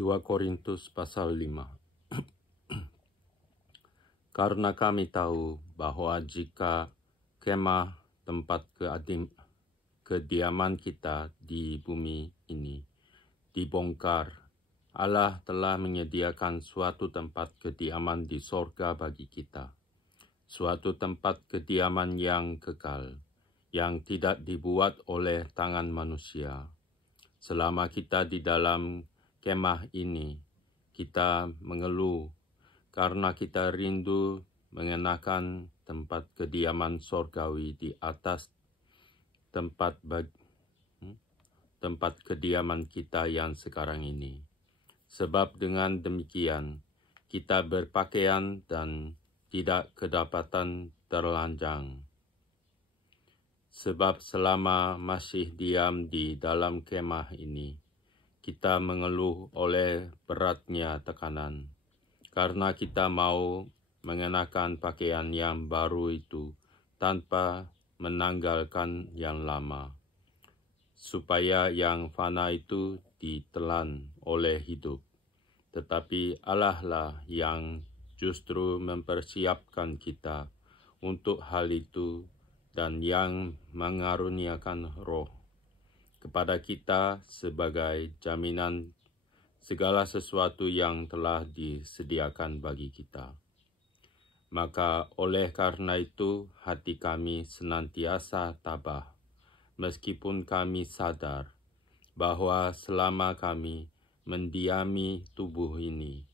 2 Korintus pasal 5. Karena kami tahu bahwa jika kemah tempat kediaman kita di bumi ini dibongkar, Allah telah menyediakan suatu tempat kediaman di sorga bagi kita, suatu tempat kediaman yang kekal, yang tidak dibuat oleh tangan manusia. Selama kita di dalam kemah ini, kita mengeluh karena kita rindu mengenakan tempat kediaman sorgawi di atas tempat kediaman kita yang sekarang ini. Sebab dengan demikian, kita berpakaian dan tidak kedapatan terlanjang. Sebab selama masih diam di dalam kemah ini, kita mengeluh oleh beratnya tekanan, karena kita mau mengenakan pakaian yang baru itu tanpa menanggalkan yang lama, supaya yang fana itu ditelan oleh hidup. Tetapi Allah lah yang justru mempersiapkan kita untuk hal itu, dan yang mengaruniakan Roh kepada kita sebagai jaminan segala sesuatu yang telah disediakan bagi kita. Maka oleh karena itu hati kami senantiasa tabah, meskipun kami sadar bahwa selama kami mendiami tubuh ini,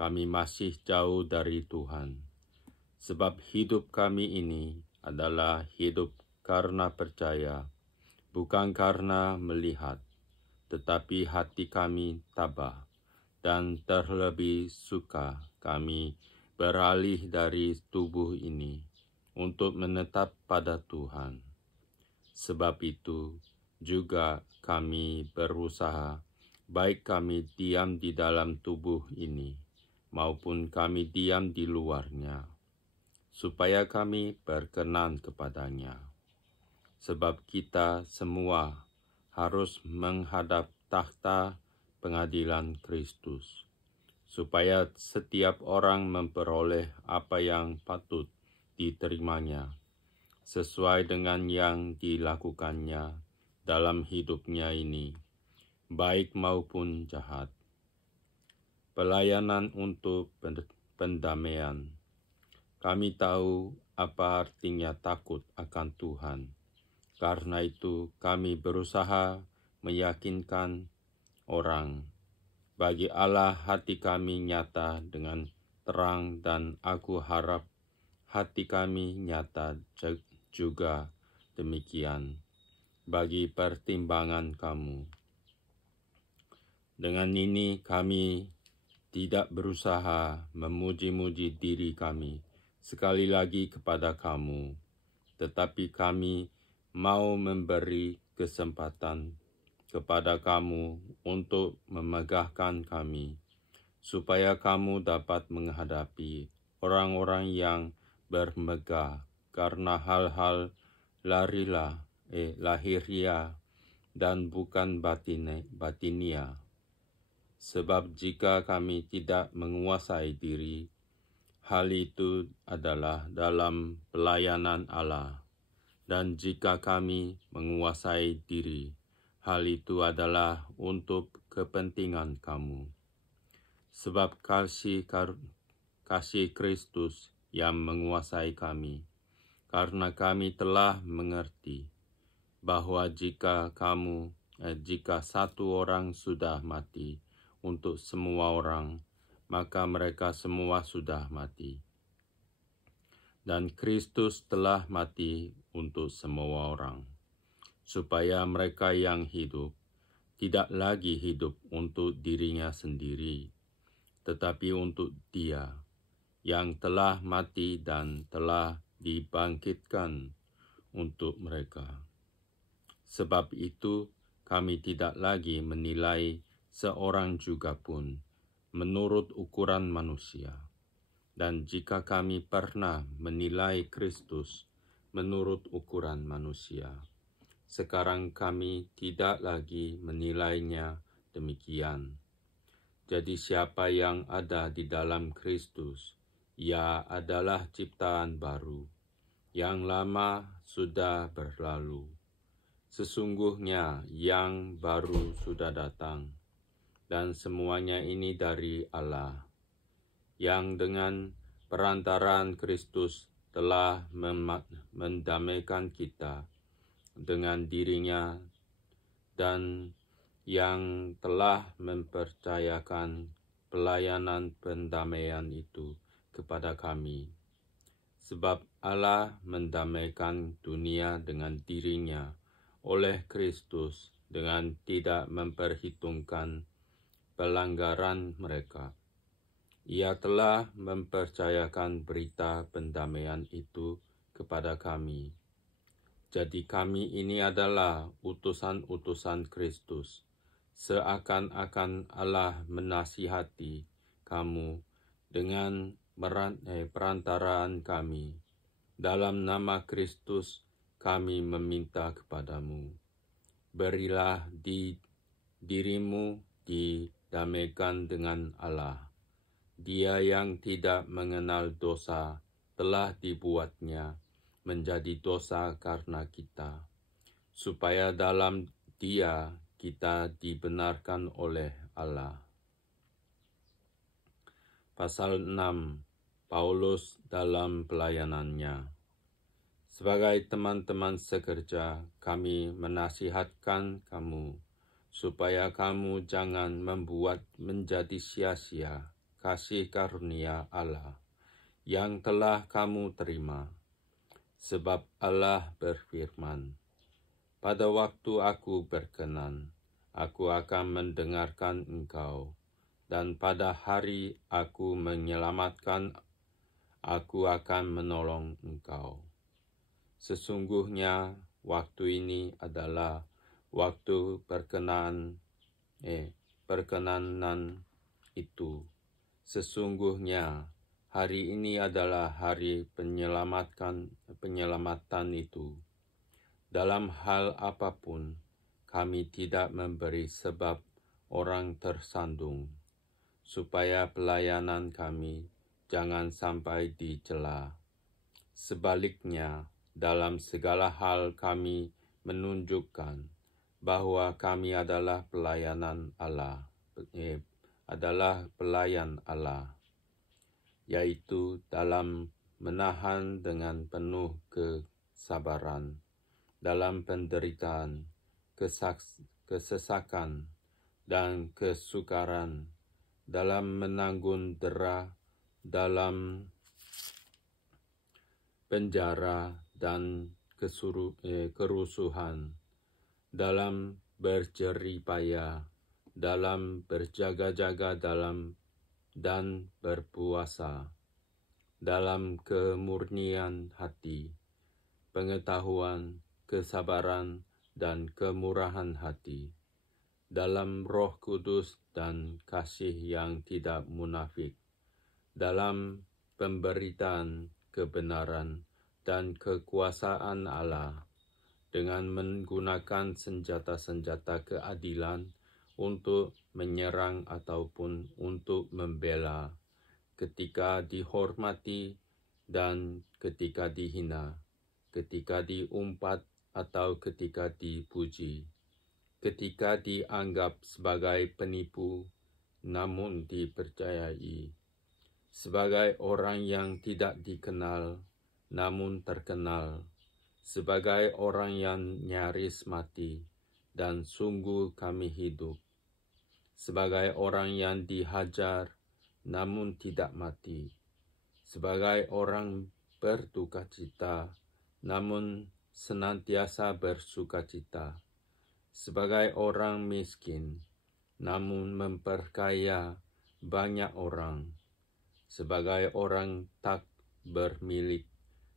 kami masih jauh dari Tuhan. Sebab hidup kami ini adalah hidup karena percaya, bukan karena melihat. Tetapi hati kami tabah, dan terlebih suka kami beralih dari tubuh ini untuk menetap pada Tuhan. Sebab itu juga kami berusaha, baik kami diam di dalam tubuh ini, maupun kami diam di luarnya, supaya kami berkenan kepadanya. Sebab kita semua harus menghadap takhta pengadilan Kristus, supaya setiap orang memperoleh apa yang patut diterimanya, sesuai dengan yang dilakukannya dalam hidupnya ini, baik maupun jahat. Pelayanan untuk pendamaian. Kami tahu apa artinya takut akan Tuhan. Karena itu kami berusaha meyakinkan orang. Bagi Allah hati kami nyata dengan terang, dan aku harap hati kami nyata juga demikian bagi pertimbangan kamu. Dengan ini kami tidak berusaha memuji-muji diri kami sekali lagi kepada kamu, tetapi kami mau memberi kesempatan kepada kamu untuk memegahkan kami, supaya kamu dapat menghadapi orang-orang yang bermegah karena hal-hal lahiriah dan bukan batinia. Sebab jika kami tidak menguasai diri, hal itu adalah dalam pelayanan Allah. Dan jika kami menguasai diri, hal itu adalah untuk kepentingan kamu. Sebab kasih Kristus yang menguasai kami, karena kami telah mengerti bahwa jika satu orang sudah mati untuk semua orang, maka mereka semua sudah mati. Dan Kristus telah mati untuk semua orang, supaya mereka yang hidup tidak lagi hidup untuk dirinya sendiri, tetapi untuk Dia yang telah mati dan telah dibangkitkan untuk mereka. Sebab itu kami tidak lagi menilai seorang juga pun menurut ukuran manusia. Dan jika kami pernah menilai Kristus menurut ukuran manusia, sekarang kami tidak lagi menilainya demikian. Jadi siapa yang ada di dalam Kristus, ia adalah ciptaan baru. Yang lama sudah berlalu. Sesungguhnya yang baru sudah datang. Dan semuanya ini dari Allah, yang dengan perantaraan Kristus telah mendamaikan kita dengan dirinya, dan yang telah mempercayakan pelayanan pendamaian itu kepada kami. Sebab Allah mendamaikan dunia dengan dirinya oleh Kristus dengan tidak memperhitungkan pelanggaran mereka. Ia telah mempercayakan berita pendamaian itu kepada kami. Jadi kami ini adalah utusan-utusan Kristus, seakan-akan Allah menasihati kamu dengan perantaraan kami. Dalam nama Kristus kami meminta kepadamu, berilah dirimu didamaikan dengan Allah. Dia yang tidak mengenal dosa telah dibuatnya menjadi dosa karena kita, supaya dalam Dia kita dibenarkan oleh Allah. Pasal 6, Paulus dalam pelayanannya. Sebagai teman-teman sekerja, kami menasihatkan kamu, supaya kamu jangan membuat menjadi sia-sia kasih karunia Allah yang telah kamu terima. Sebab Allah berfirman, pada waktu aku berkenan, aku akan mendengarkan engkau, dan pada hari aku menyelamatkan, aku akan menolong engkau. Sesungguhnya waktu ini adalah waktu perkenanan itu. Sesungguhnya hari ini adalah hari penyelamatan itu. Dalam hal apapun, kami tidak memberi sebab orang tersandung, supaya pelayanan kami jangan sampai dicela. Sebaliknya, dalam segala hal kami menunjukkan bahwa kami adalah pelayan Allah, yaitu dalam menahan dengan penuh kesabaran, dalam penderitaan, kesesakan, dan kesukaran, dalam menanggung dera, dalam penjara dan kerusuhan, dalam berjeripaya, dalam berjaga-jaga, dan berpuasa, dalam kemurnian hati, pengetahuan, kesabaran, dan kemurahan hati, dalam Roh Kudus dan kasih yang tidak munafik, dalam pemberitaan kebenaran dan kekuasaan Allah, dengan menggunakan senjata-senjata keadilan untuk menyerang ataupun untuk membela, ketika dihormati dan ketika dihina, ketika diumpat atau ketika dipuji, ketika dianggap sebagai penipu namun dipercayai, sebagai orang yang tidak dikenal namun terkenal, sebagai orang yang nyaris mati dan sungguh kami hidup, sebagai orang yang dihajar namun tidak mati, sebagai orang berdukacita namun senantiasa bersukacita, sebagai orang miskin namun memperkaya banyak orang, sebagai orang tak bermilik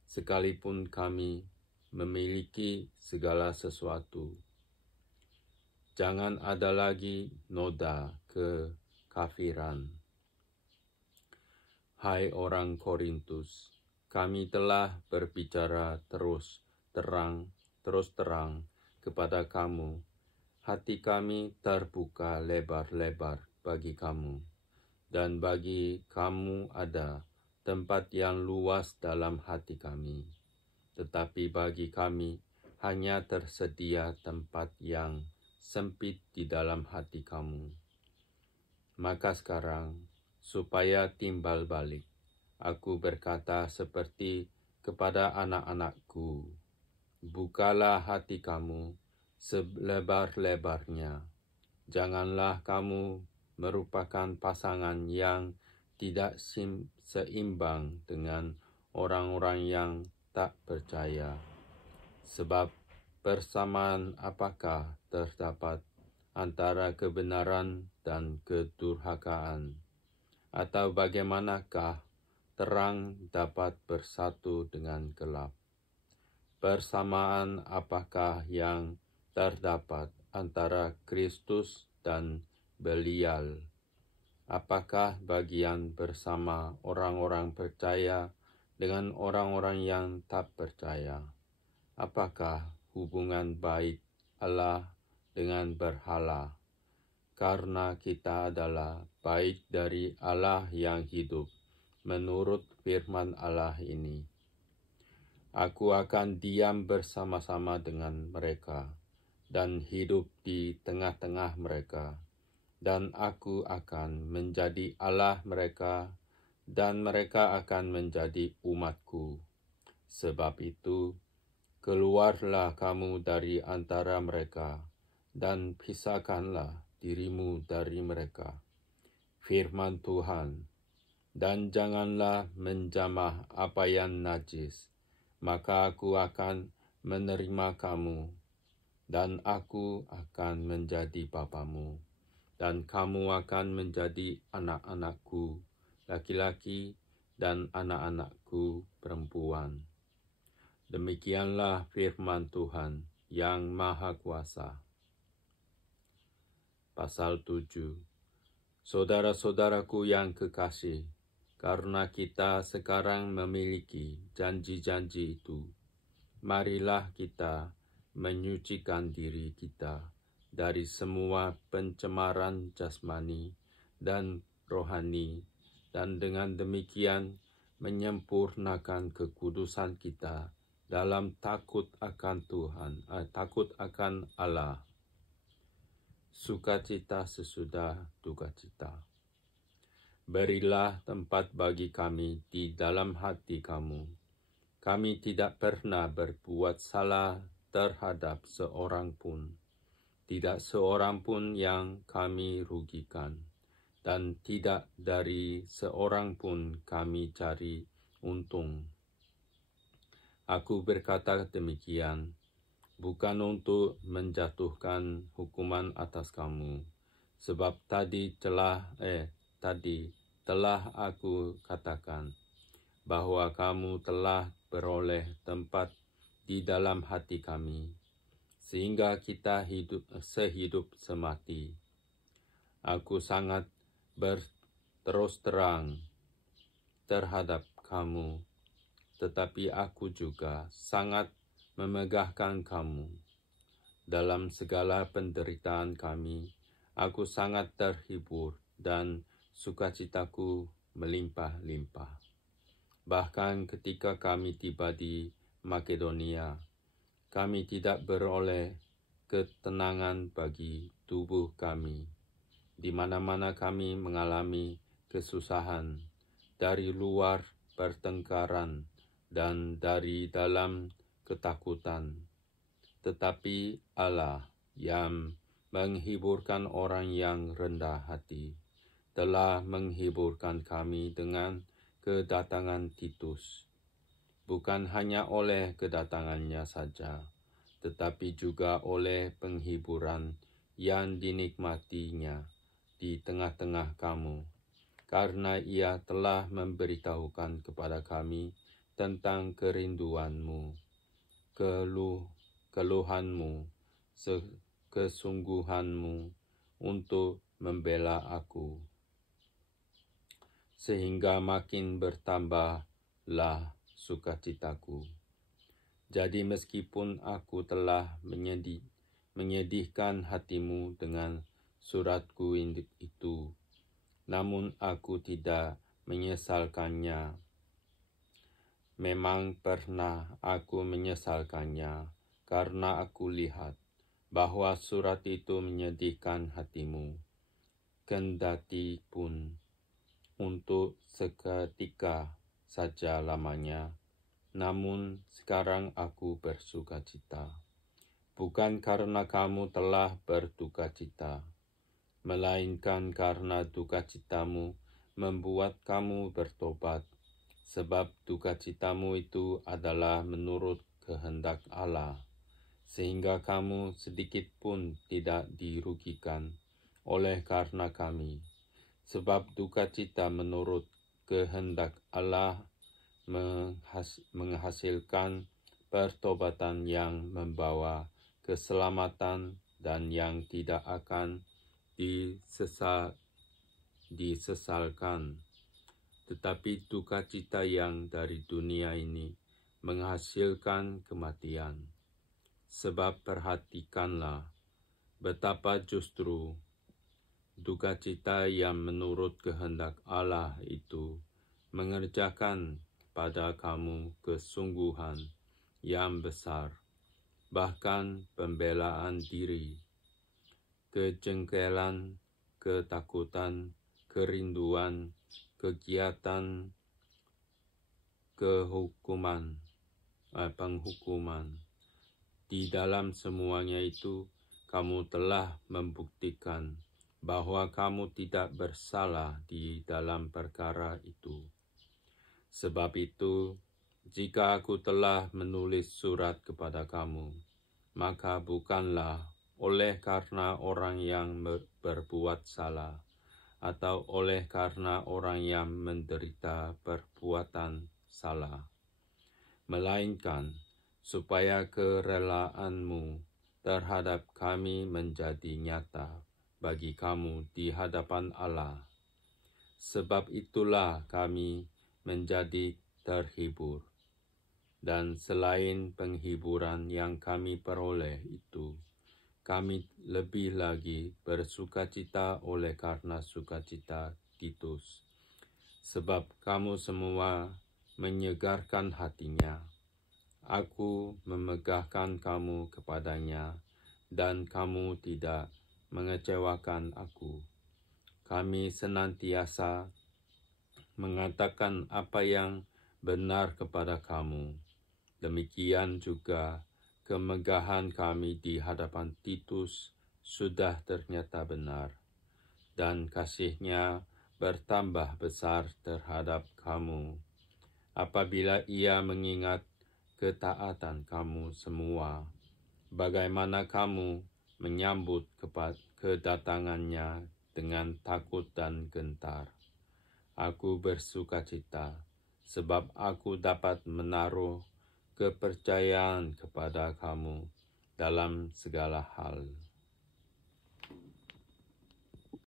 sekalipun kami memiliki segala sesuatu. Jangan ada lagi noda kekafiran. Hai orang Korintus, kami telah berbicara terus terang kepada kamu. Hati kami terbuka lebar-lebar bagi kamu, dan bagi kamu ada tempat yang luas dalam hati kami. Tetapi bagi kami hanya tersedia tempat yang sempit di dalam hati kamu. Maka sekarang, supaya timbal balik, aku berkata seperti kepada anak-anakku, bukalah hati kamu selebar-lebarnya. Janganlah kamu merupakan pasangan yang tidak seimbang dengan orang-orang yang tak percaya. Sebab persamaan apakah terdapat antara kebenaran dan kedurhakaan? Atau bagaimanakah terang dapat bersatu dengan gelap? Persamaan apakah yang terdapat antara Kristus dan Belial? Apakah bagian bersama orang-orang percaya dengan orang-orang yang tak percaya? Apakah hubungan baik Allah dengan berhala? Karena kita adalah baik dari Allah yang hidup, menurut firman Allah ini. Aku akan diam bersama-sama dengan mereka dan hidup di tengah-tengah mereka, dan aku akan menjadi Allah mereka, dan mereka akan menjadi umatku. Sebab itu, keluarlah kamu dari antara mereka, dan pisahkanlah dirimu dari mereka. Firman Tuhan, dan janganlah menjamah apa yang najis, maka aku akan menerima kamu, dan aku akan menjadi bapamu, dan kamu akan menjadi anak-anakku laki-laki dan anak-anakku perempuan. Demikianlah firman Tuhan yang Maha Kuasa. Pasal 7. Saudara-saudaraku yang kekasih, karena kita sekarang memiliki janji-janji itu, marilah kita menyucikan diri kita dari semua pencemaran jasmani dan rohani, dan dengan demikian menyempurnakan kekudusan kita dalam takut akan takut akan Allah. Sukacita sesudah dukacita. Berilah tempat bagi kami di dalam hati kamu. Kami tidak pernah berbuat salah terhadap seorang pun. Tidak seorang pun yang kami rugikan. Dan tidak dari seorang pun kami cari untung. Aku berkata demikian, bukan untuk menjatuhkan hukuman atas kamu. Sebab tadi telah aku katakan bahwa kamu telah beroleh tempat di dalam hati kami, sehingga kita hidup sehidup semati. Aku sangat berterus terang terhadap kamu, tetapi aku juga sangat memegahkan kamu. Dalam segala penderitaan kami, aku sangat terhibur dan sukacitaku melimpah-limpah. Bahkan ketika kami tiba di Makedonia, kami tidak beroleh ketenangan bagi tubuh kami. Di mana-mana kami mengalami kesusahan, dari luar pertengkaran dan dari dalam ketakutan. Tetapi Allah yang menghiburkan orang yang rendah hati, telah menghiburkan kami dengan kedatangan Titus, bukan hanya oleh kedatangannya saja, tetapi juga oleh penghiburan yang dinikmatinya di tengah-tengah kamu, karena ia telah memberitahukan kepada kami tentang kerinduanmu, keluhanmu, kesungguhanmu untuk membela aku, sehingga makin bertambahlah sukacitaku. Jadi meskipun aku telah menyedihkan hatimu dengan suratku itu, namun aku tidak menyesalkannya. Memang pernah aku menyesalkannya, karena aku lihat bahwa surat itu menyedihkan hatimu, kendati pun untuk seketika saja lamanya. Namun sekarang aku bersukacita, bukan karena kamu telah berdukacita, melainkan karena dukacitamu membuat kamu bertobat, sebab dukacitamu itu adalah menurut kehendak Allah, sehingga kamu sedikit pun tidak dirugikan oleh karena kami, sebab dukacita menurut kehendak Allah menghasilkan pertobatan yang membawa keselamatan dan yang tidak akan disesalkan. Tetapi dukacita yang dari dunia ini menghasilkan kematian. Sebab perhatikanlah betapa justru dukacita yang menurut kehendak Allah itu mengerjakan pada kamu kesungguhan yang besar, bahkan pembelaan diri, kejengkelan, ketakutan, kerinduan, kegiatan, penghukuman. Di dalam semuanya itu, kamu telah membuktikan bahwa kamu tidak bersalah di dalam perkara itu. Sebab itu, jika aku telah menulis surat kepada kamu, maka bukanlah oleh karena orang yang berbuat salah, atau oleh karena orang yang menderita perbuatan salah, melainkan supaya kerelaanmu terhadap kami menjadi nyata bagi kamu di hadapan Allah. Sebab itulah kami menjadi terhibur, dan selain penghiburan yang kami peroleh itu, kami lebih lagi bersukacita oleh karena sukacita Titus, sebab kamu semua menyegarkan hatinya. Aku memegahkan kamu kepadanya, dan kamu tidak mengecewakan aku. Kami senantiasa mengatakan apa yang benar kepada kamu. Demikian juga kemegahan kami di hadapan Titus sudah ternyata benar, dan kasihnya bertambah besar terhadap kamu, apabila ia mengingat ketaatan kamu semua, bagaimana kamu menyambut kedatangannya dengan takut dan gentar. Aku bersukacita, sebab aku dapat menaruh kepercayaan kepada kamu dalam segala hal.